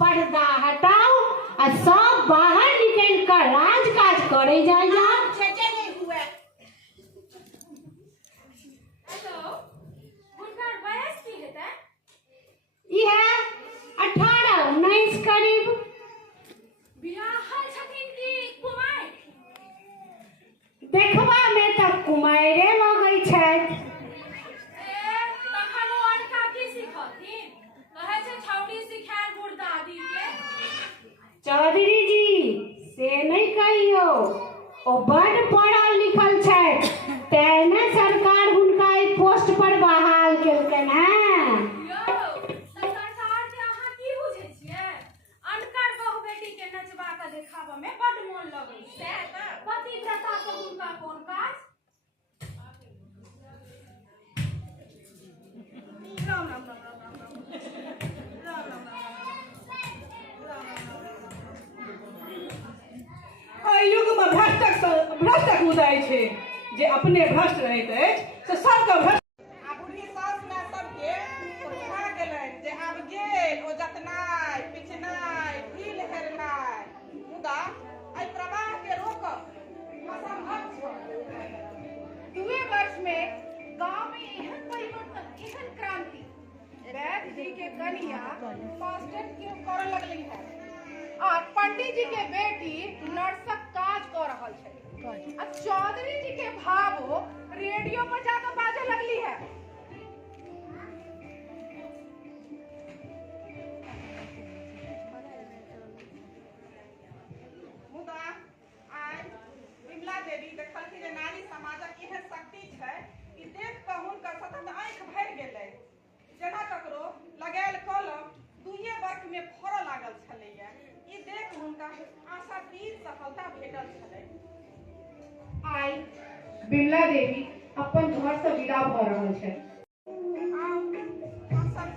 पर्दा हटाओ और सब बाहर निकल कर राजकाज करे जाइए। यह 18-19 करीब। देखबा में तो कुमारे लगे छै। चौधरी जी से नहीं कहियो, ओ बड़ पढ़ल लिखल छै, तेने सरकार हुनका ई पोस्ट पर बहाल केलकन हैं। युग में भ्रष्टक उदय छै, जे अपने भ्रष्ट रहैत अछि से सबके भ्रष्ट। बुढ़ी सास में सबके बुझा गेलनि जे आब गेल ओ जतनाइ पिछनाइ ढील हेरनाइ, मुदा एहि प्रवाह के रोकब असंभव छै। 2 वर्ष में गांव में एहन परिवर्तन, एहन क्रांति। वैद्य जी के कन्या मास्टर क्यों कर लगली है और पंडित जी के बेटी नर्सक काज कर रहल छै। चौधरी जी के भावो रेडियो पर जाकर बाजे लगली है। मुदा आइ विमला देवी देखलखिन जे नारी समाजक एहन शक्ति छै, ई देख कऽ हुनकर सतत आँखि भरि गेलै। जेना ककरो लगायल कलम 2 वर्ष में फड़ऽ लागल छलैया, ई देख हुनका आशातीत सफलता भेटल छलै। आई विमला देवी अपन घर से विदा भ रहल छै। आब हम सब